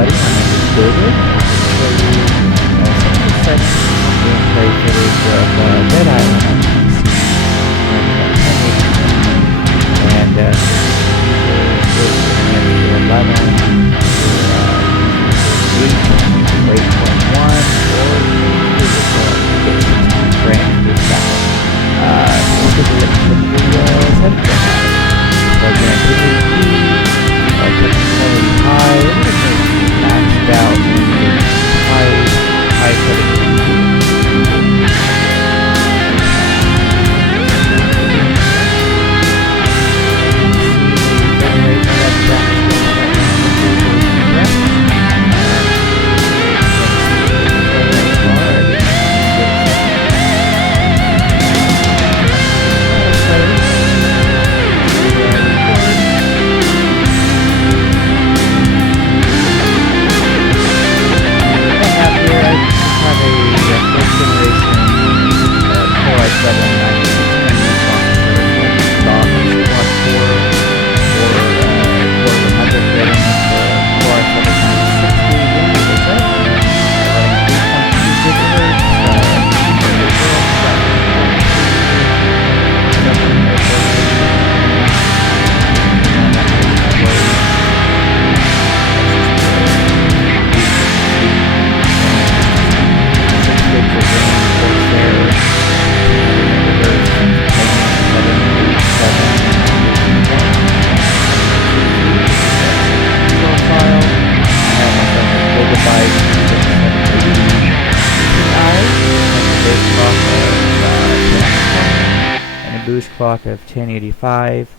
everybody. My name is David. I'm going to show you some of the settings and gameplay footage of Dead Island on PC. And this is 11, 8.1, or 60 frames per second. Look at the setting they have. High, maxed out high setting. Boost clock of 1085,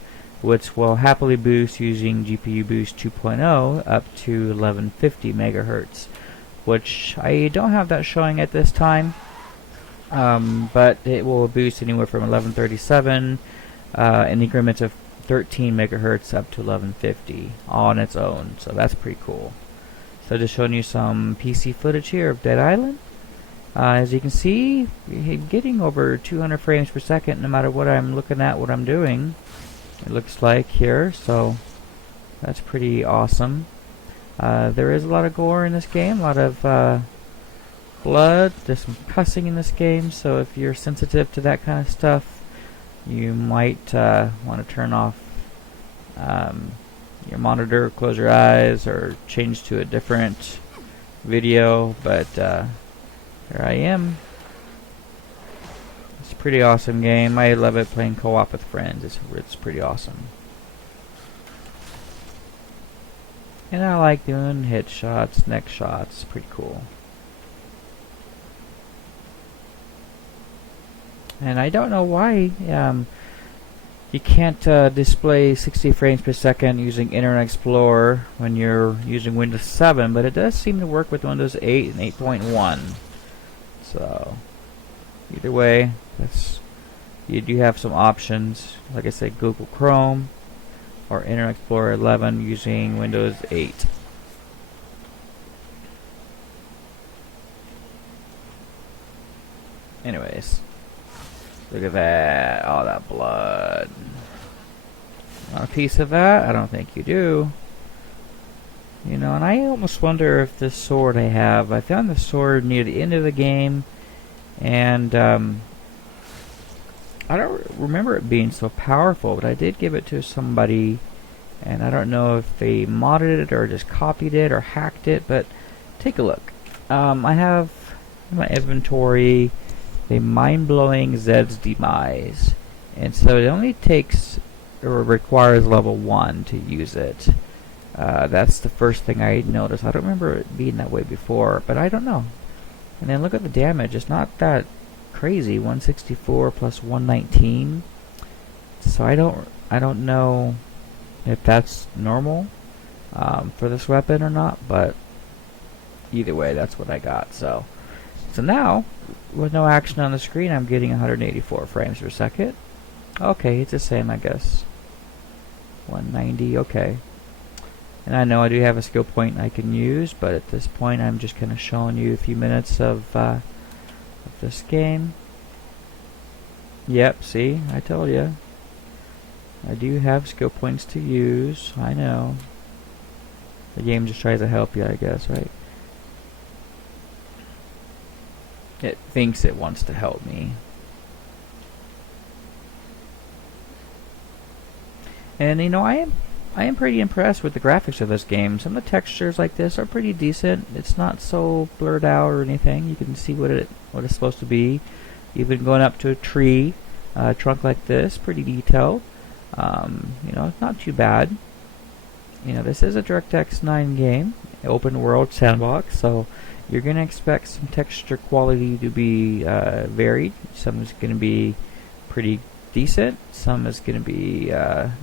which will happily boost using GPU Boost 2.0 up to 1150 megahertz, which I don't have that showing at this time, but it will boost anywhere from 1137 in increments of 13 megahertz up to 1150 all on its own, so that's pretty cool. So just showing you some PC footage here of Dead Island. As you can see, getting over 200 frames per second no matter what I'm looking at, what I'm doing, it looks like here, so that's pretty awesome. There is a lot of gore in this game, a lot of blood, there's some cussing in this game, so if you're sensitive to that kind of stuff, you might want to turn off your monitor, close your eyes, or change to a different video, but here I am. It's a pretty awesome game. I love it playing co-op with friends. It's pretty awesome. And I like doing hit shots, neck shots. It's pretty cool. And I don't know why you can't display 60 frames per second using Internet Explorer when you're using Windows 7, but it does seem to work with Windows 8 and 8.1. So either way, you do have some options. Like I said, Google Chrome or Internet Explorer 11 using Windows 8. Anyways, look at that. All that blood. Want a piece of that? I don't think you do. You know, and I almost wonder if this sword I have, I found the sword near the end of the game, and I don't remember it being so powerful, but I did give it to somebody, and I don't know if they modded it or just copied it or hacked it, but take a look. I have in my inventory a mind-blowing Zed's Demise, and so it only takes or requires level 1 to use it. That's the first thing I noticed. I don't remember it being that way before, but I don't know. And then look at the damage. It's not that crazy. 164 plus 119. So I don't know if that's normal for this weapon or not, but either way, that's what I got. So now, with no action on the screen, I'm getting 184 frames per second. Okay, it's the same, I guess. 190, okay. And I know I do have a skill point I can use, but at this point I'm just kind of showing you a few minutes of this game. Yep, see, I told you. I do have skill points to use, I know. The game just tries to help you, I guess, right? It thinks it wants to help me. And you know, I am pretty impressed with the graphics of this game. Some of the textures like this are pretty decent. It's not so blurred out or anything. You can see what it's supposed to be. Even going up to a tree, trunk like this, pretty detailed. You know, it's not too bad. You know, this is a DirectX 9 game, open world sandbox, so you're going to expect some texture quality to be varied. Some is going to be pretty decent, some is going to be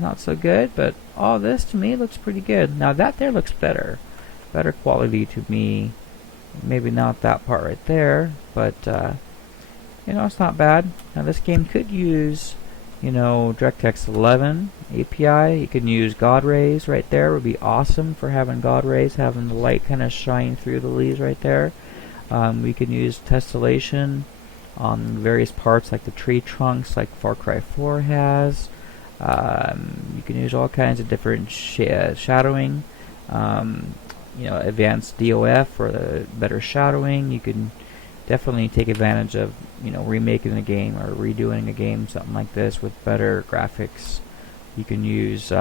not so good, but all this to me looks pretty good. Now that there looks better quality to me. Maybe not that part right there, but you know, it's not bad. Now this game could use, you know, DirectX 11 API. You can use God rays right there. It would be awesome for having God rays, having the light kind of shine through the leaves right there. We can use tessellation on various parts like the tree trunks, like Far Cry 4 has. You can use all kinds of different shadowing. You know, advanced DOF for the better shadowing. You can definitely take advantage of, you know, remaking a game or redoing a game, something like this with better graphics. You can use, you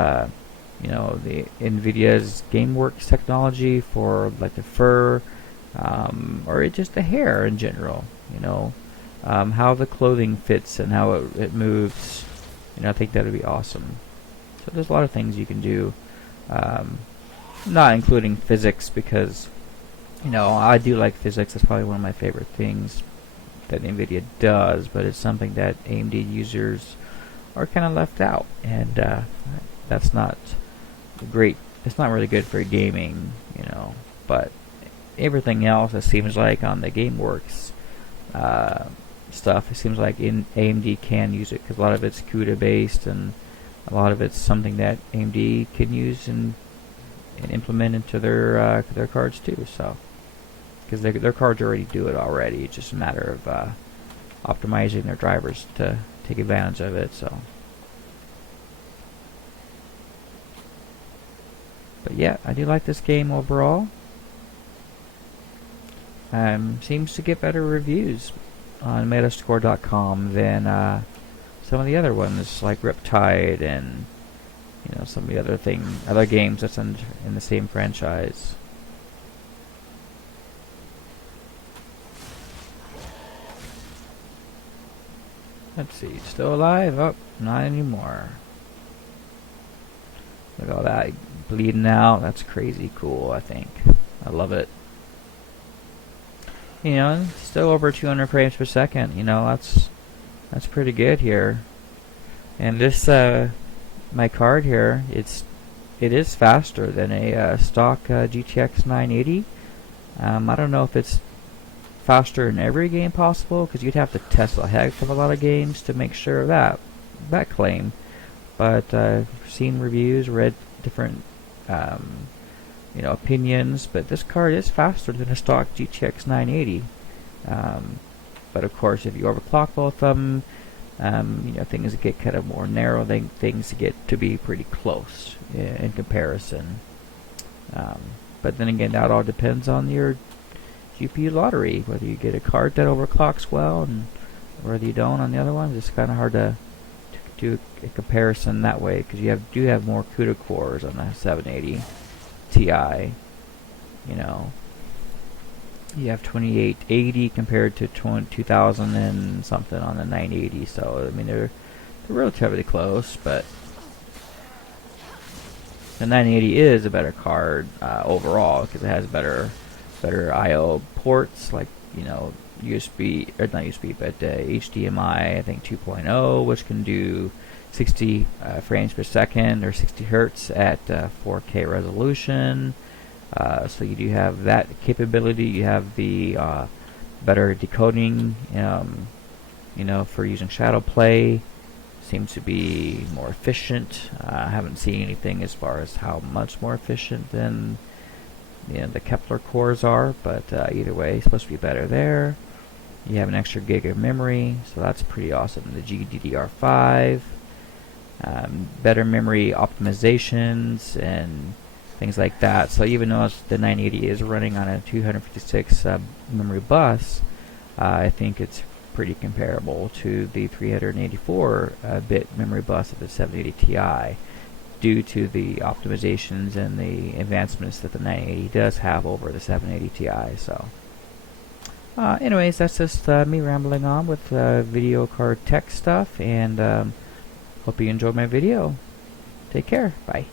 know, the NVIDIA's GameWorks technology for like the fur, or just the hair in general. You know, how the clothing fits and how it moves. You know, I think that would be awesome. So there's a lot of things you can do, not including physics, because, you know, I do like physics. It's probably one of my favorite things that NVIDIA does, but it's something that AMD users are kind of left out, and that's not great. It's not really good for gaming, you know, but everything else, it seems like on the GameWorks stuff, it seems like AMD can use it, because a lot of it's CUDA based, and a lot of it's something that AMD can use and implement into their cards too. So, because their cards already do it already, it's just a matter of optimizing their drivers to take advantage of it. So, but yeah, I do like this game overall. Seems to get better reviews on Metascore.com than some of the other ones like Riptide and, you know, some of the other games that's in the same franchise. Let's see, still alive? Oh, not anymore. Look at all that bleeding out. That's crazy cool, I think. I love it. You know, still over 200 frames per second. You know, that's pretty good here. And this, my card here, it is faster than a stock GTX 980. I don't know if it's faster in every game possible, because you'd have to test the heck of a lot of games to make sure of that claim. But I've seen reviews, read different you know, opinions, but this card is faster than a stock GTX 980. But of course, if you overclock both of them, you know, things get kind of more narrow. Things get to be pretty close in comparison. But then again, that all depends on your GPU lottery, whether you get a card that overclocks well and whether you don't on the other ones. It's kind of hard to do a comparison that way, because you do have more CUDA cores on the 780 Ti. You know, you have 2880 compared to 2000 and something on the 980. So I mean, they're relatively close, but the 980 is a better card overall, because it has better I/O ports, like, you know, USB, or not USB, but HDMI, I think 2.0, which can do 60 frames per second or 60 hertz at 4K resolution. So you do have that capability. You have the better decoding, you know, for using shadow play. Seems to be more efficient. I haven't seen anything as far as how much more efficient than, you know, the Kepler cores are, but either way, it's supposed to be better there. You have an extra gig of memory, so that's pretty awesome. The GDDR5, better memory optimizations, and things like that. So even though the 980 is running on a 256 memory bus, I think it's pretty comparable to the 384 bit memory bus of the 780 Ti, due to the optimizations and the advancements that the 980 does have over the 780 Ti. So anyways, that's just me rambling on with video card tech stuff, and hope you enjoyed my video. Take care. Bye.